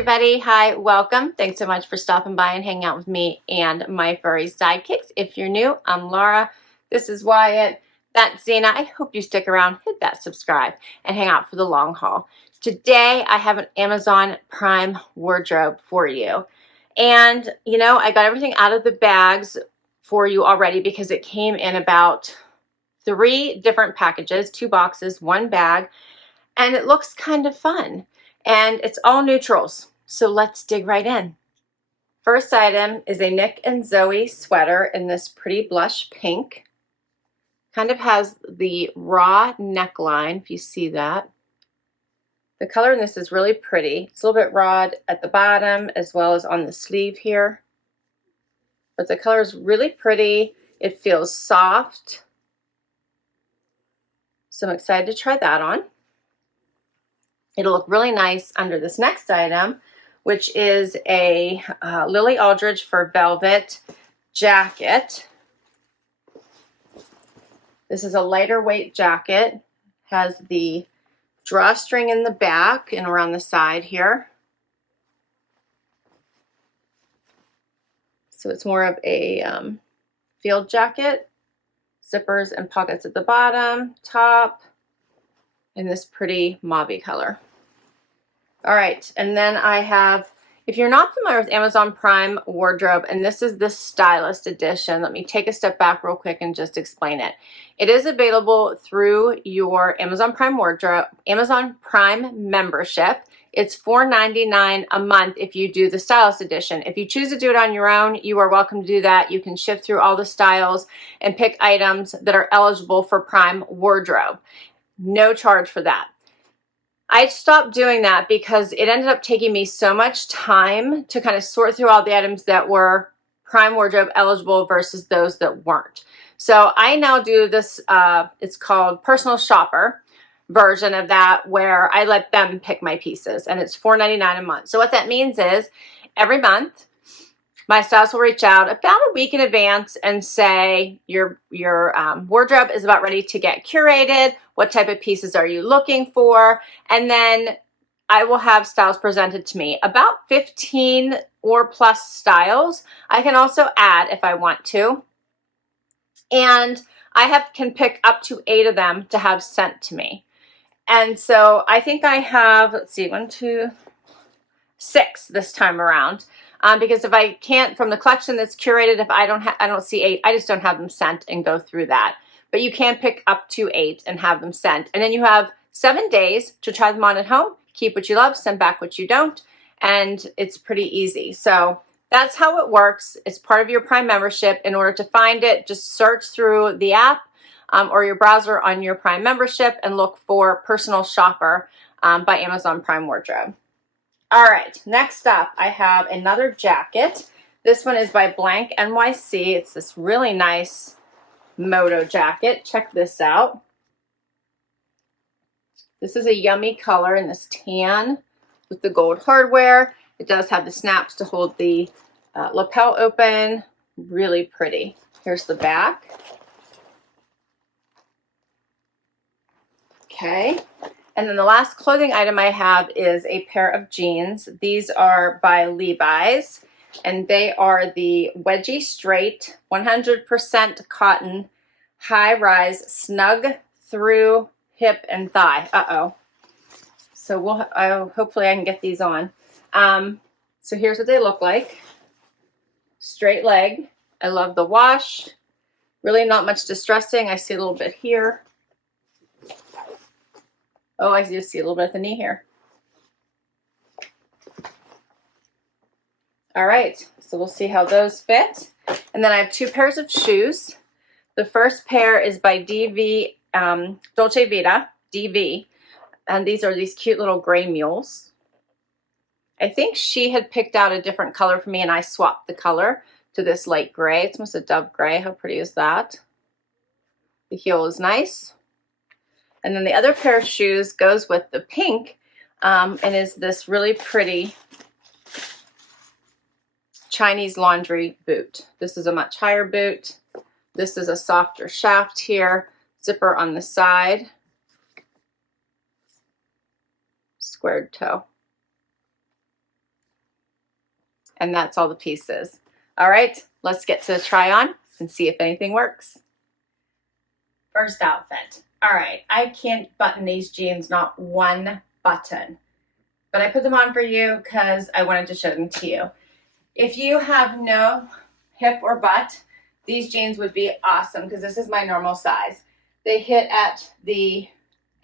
everybody. Hi, welcome. Thanks so much for stopping by and hanging out with me and my furry sidekicks. If you're new, I'm Laura. This is Wyatt. That's Zena. I hope you stick around, hit that subscribe, and hang out for the long haul. Today, I have an Amazon Prime wardrobe for you. And, you know, I got everything out of the bags for you already because it came in about 3 different packages, 2 boxes, 1 bag, and it looks kind of fun. And it's all neutrals, so let's dig right in. First item is a NIC+ZOE sweater in this pretty blush pink. Kind of has the raw neckline, if you see that. The color in this is really pretty. It's a little bit raw at the bottom as well as on the sleeve here. But the color is really pretty. It feels soft. So I'm excited to try that on. It'll look really nice under this next item, which is a Lily Aldridge for velvet jacket. This is a lighter weight jacket. Has the drawstring in the back and around the side here. So it's more of a field jacket. Zippers and pockets at the bottom, top, in this pretty mauve color. All right, and then I have, if you're not familiar with Amazon Prime wardrobe, and this is the stylist edition, let me take a step back real quick and just explain it. It is available through your Amazon Prime wardrobe, Amazon Prime membership. It's $4.99 a month if you do the stylist edition. If you choose to do it on your own, you are welcome to do that. You can shift through all the styles and pick items that are eligible for Prime wardrobe. No charge for that. I stopped doing that because it ended up taking me so much time to kind of sort through all the items that were Prime wardrobe eligible versus those that weren't. So I now do this, it's called personal shopper version of that, where I let them pick my pieces, and it's $4.99 a month. So what that means is every month my stylist will reach out about a week in advance and say, your wardrobe is about ready to get curated. What type of pieces are you looking for? And then I will have styles presented to me, about 15 or plus styles. I can also add if I want to. And I can pick up to 8 of them to have sent to me. And so I think I have, let's see, 1, 2, 6 this time around. Because if I can't, from the collection that's curated, if I don't see 8, I just don't have them sent and go through that. But you can pick up to 8 and have them sent. And then you have 7 days to try them on at home, keep what you love, send back what you don't, and it's pretty easy. So that's how it works. It's part of your Prime membership. In order to find it, just search through the app or your browser on your Prime membership and look for Personal Shopper by Amazon Prime Wardrobe. All right, next up, I have another jacket. This one is by Blank NYC. It's this really nice Moto Jacket. Check this out. This is a yummy color in this tan with the gold hardware. It does have the snaps to hold the lapel open. Really pretty. Here's the back. Okay. And then the last clothing item I have is a pair of jeans. These are by Levi's, and they are the Wedgie Straight 100% cotton high-rise snug through hip and thigh. So hopefully I can get these on. So here's what they look like. Straight leg. I love the wash. Really not much distressing. I see a little bit here. Oh, I just see a little bit at the knee here. All right, so we'll see how those fit. And then I have 2 pairs of shoes. The first pair is by Dolce Vita, DV. And these are these cute little gray mules. I think she had picked out a different color for me and I swapped the color to this light gray. It's almost a dove gray. How pretty is that? The heel is nice. And then the other pair of shoes goes with the pink and is this really pretty Chinese laundry boot. This is a much higher boot. This is a softer shaft here, zipper on the side, squared toe. and that's all the pieces. All right, let's get to the try on and see if anything works. First outfit. All right, I can't button these jeans, not one button, but I put them on for you because I wanted to show them to you. If you have no hip or butt, these jeans would be awesome because this is my normal size. They hit at the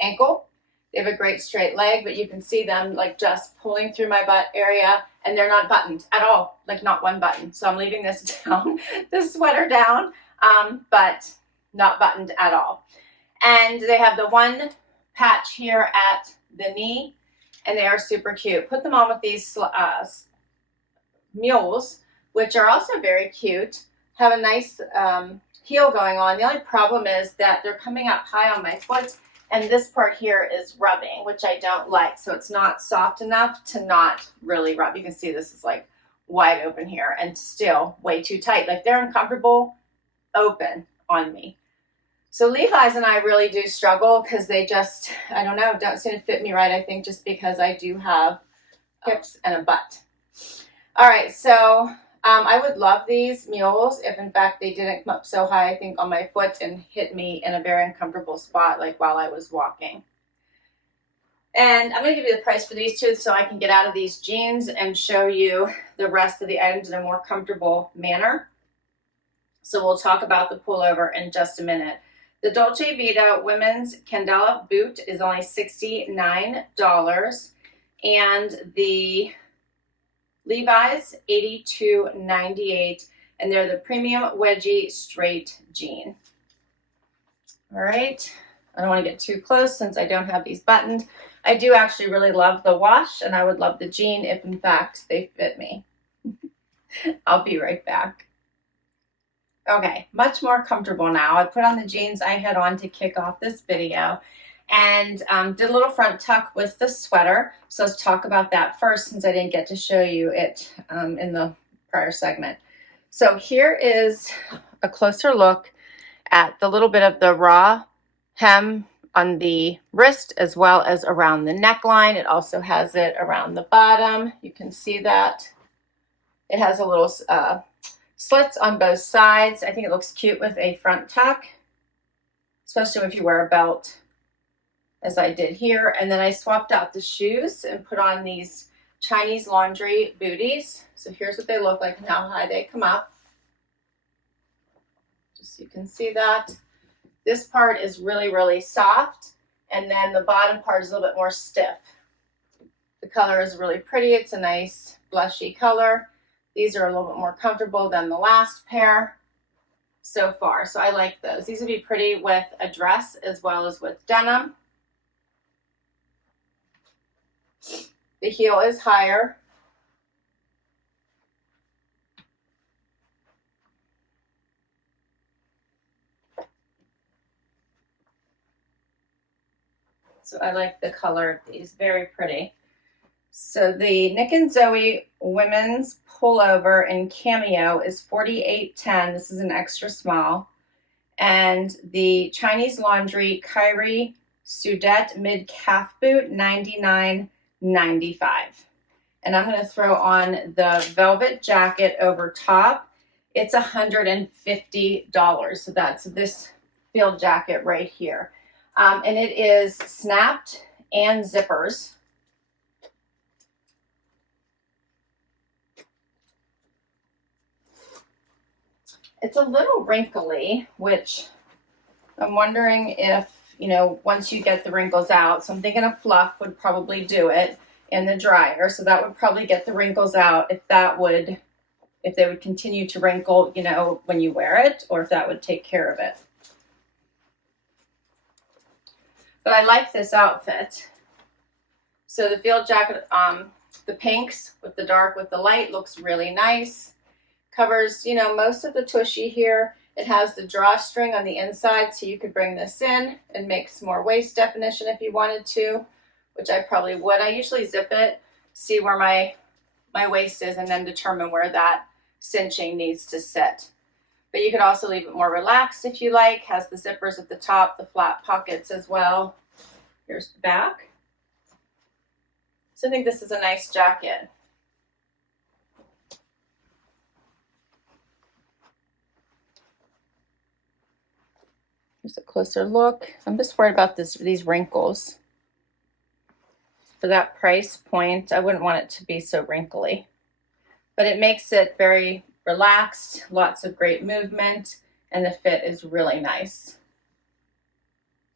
ankle. They have a great straight leg, but you can see them like just pulling through my butt area, and they're not buttoned at all, like not one button. So I'm leaving this down, this sweater down, but not buttoned at all. And they have the one patch here at the knee, and they are super cute. Put them on with these mules, which are also very cute. Have a nice heel going on. The only problem is that they're coming up high on my foot, and this part here is rubbing, which I don't like. So it's not soft enough to not really rub. You can see this is like wide open here and still way too tight. Like they're uncomfortable open on me. So Levi's and I really do struggle because they just, I don't know, don't seem to fit me right. I think just because I do have hips and a butt. All right, so I would love these mules if in fact they didn't come up so high, I think, on my foot and hit me in a very uncomfortable spot like while I was walking. And I'm going to give you the price for these two so I can get out of these jeans and show you the rest of the items in a more comfortable manner. So we'll talk about the pullover in just a minute. The Dolce Vita women's Candela boot is only $69, and the Levi's $82.98, and they're the premium wedgie straight jean. All right, I don't want to get too close since I don't have these buttoned. I do actually really love the wash, and I would love the jean if in fact they fit me. I'll be right back. Okay, much more comfortable now. I put on the jeans I had on to kick off this video, and did a little front tuck with the sweater. So let's talk about that first since I didn't get to show you it in the prior segment. So here is a closer look at the little bit of the raw hem on the wrist as well as around the neckline. It also has it around the bottom. You can see that. It has a little slits on both sides. I think it looks cute with a front tuck, especially if you wear a belt, as I did here. And then I swapped out the shoes and put on these Chinese laundry booties. So here's what they look like and how high they come up. Just so you can see that. This part is really, really soft, and then the bottom part is a little bit more stiff. The color is really pretty. It's a nice blushy color. These are a little bit more comfortable than the last pair so far. So I like those. These would be pretty with a dress as well as with denim. The heel is higher. So I like the color of these, very pretty. So the NIC+ZOE women's pullover in cameo is $48.10. This is an extra small. And the Chinese laundry Kyrie Sudette mid calf boot, $99.95. And I'm going to throw on the velvet jacket over top. It's $150. So that's this field jacket right here. And it is snapped and zippers. It's a little wrinkly, which I'm wondering if, you know, once you get the wrinkles out, so I'm thinking a fluff would probably do it in the dryer. So that would probably get the wrinkles out if they would continue to wrinkle, you know, when you wear it, or if that would take care of it. But I like this outfit. So the field jacket, the pinks with the dark with the light looks really nice. Covers, you know, most of the tushy here. It has the drawstring on the inside, so you could bring this in and make some more waist definition if you wanted to, which I probably would. I usually zip it, see where my waist is, and then determine where that cinching needs to sit. But you could also leave it more relaxed if you like. Has the zippers at the top, the flat pockets as well. Here's the back. So I think this is a nice jacket. Here's a closer look. I'm just worried about these wrinkles. For that price point, I wouldn't want it to be so wrinkly. But it makes it very relaxed, lots of great movement, and the fit is really nice.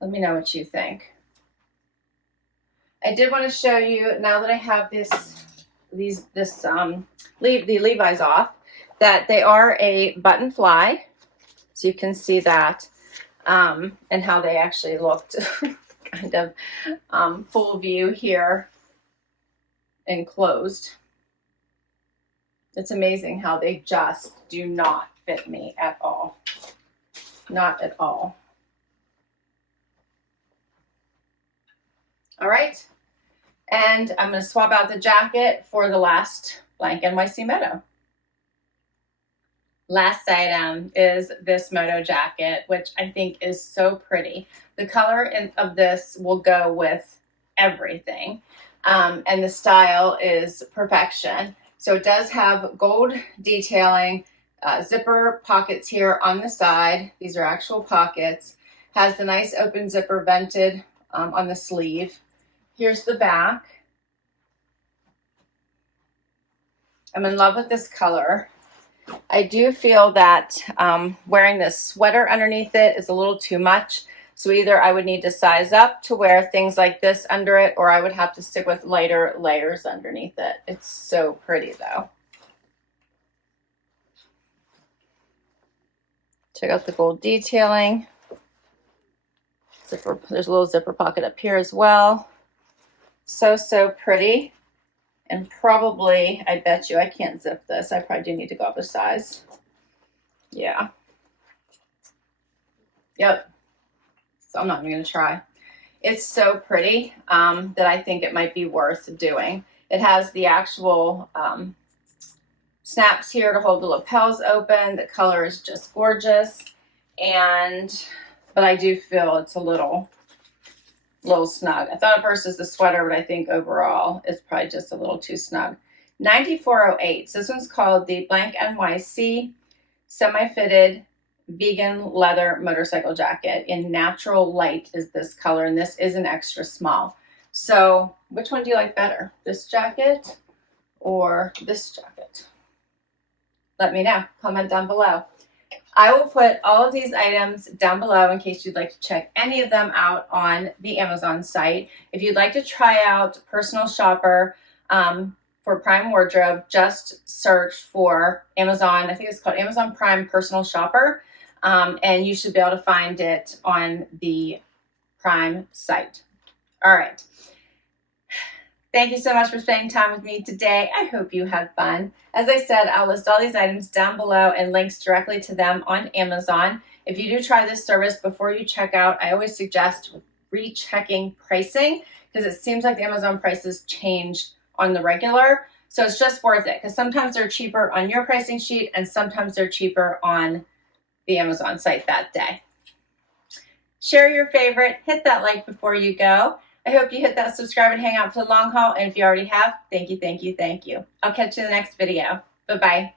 Let me know what you think. I did want to show you, now that I have the Levi's off, that they are a button fly. So you can see that, and how they actually looked kind of full view here and closed. It's amazing how they just do not fit me at all. Not at all. All right, and I'm going to swap out the jacket for the last blank NYC Moto. Last item is this Moto Jacket, which I think is so pretty. The color of this will go with everything, and the style is perfection. So it does have gold detailing, zipper pockets here on the side. These are actual pockets. Has the nice open zipper vented on the sleeve. Here's the back. I'm in love with this color. I do feel that wearing this sweater underneath it is a little too much. So either I would need to size up to wear things like this under it, or I would have to stick with lighter layers underneath it. It's so pretty though. Check out the gold detailing. Zipper, there's a little zipper pocket up here as well. So pretty. And probably, I bet you I can't zip this. I probably do need to go up a size. Yeah. Yep. So I'm not even going to try. It's so pretty that I think it might be worth doing. It has the actual snaps here to hold the lapels open. The color is just gorgeous. But I do feel it's a little snug. I thought at first it was the sweater, but I think overall it's probably just a little too snug. $94.08. So this one's called the Blank NYC Semi-Fitted Vegan Leather Motorcycle Jacket in Natural Light is this color, and this is an extra small. So which one do you like better? This jacket or this jacket? Let me know. Comment down below. I will put all of these items down below in case you'd like to check any of them out on the Amazon site. If you'd like to try out Personal Shopper for Prime Wardrobe, just search for Amazon. I think it's called Amazon Prime Personal Shopper, and you should be able to find it on the Prime site. All right. Thank you so much for spending time with me today. I hope you had fun. As I said, I'll list all these items down below and links directly to them on Amazon. If you do try this service before you check out, I always suggest rechecking pricing because it seems like the Amazon prices change on the regular. So it's just worth it because sometimes they're cheaper on your pricing sheet and sometimes they're cheaper on the Amazon site that day. Share your favorite, hit that like before you go. I hope you hit that subscribe and hang out for the long haul. And if you already have, thank you, thank you, thank you. I'll catch you in the next video. Bye-bye.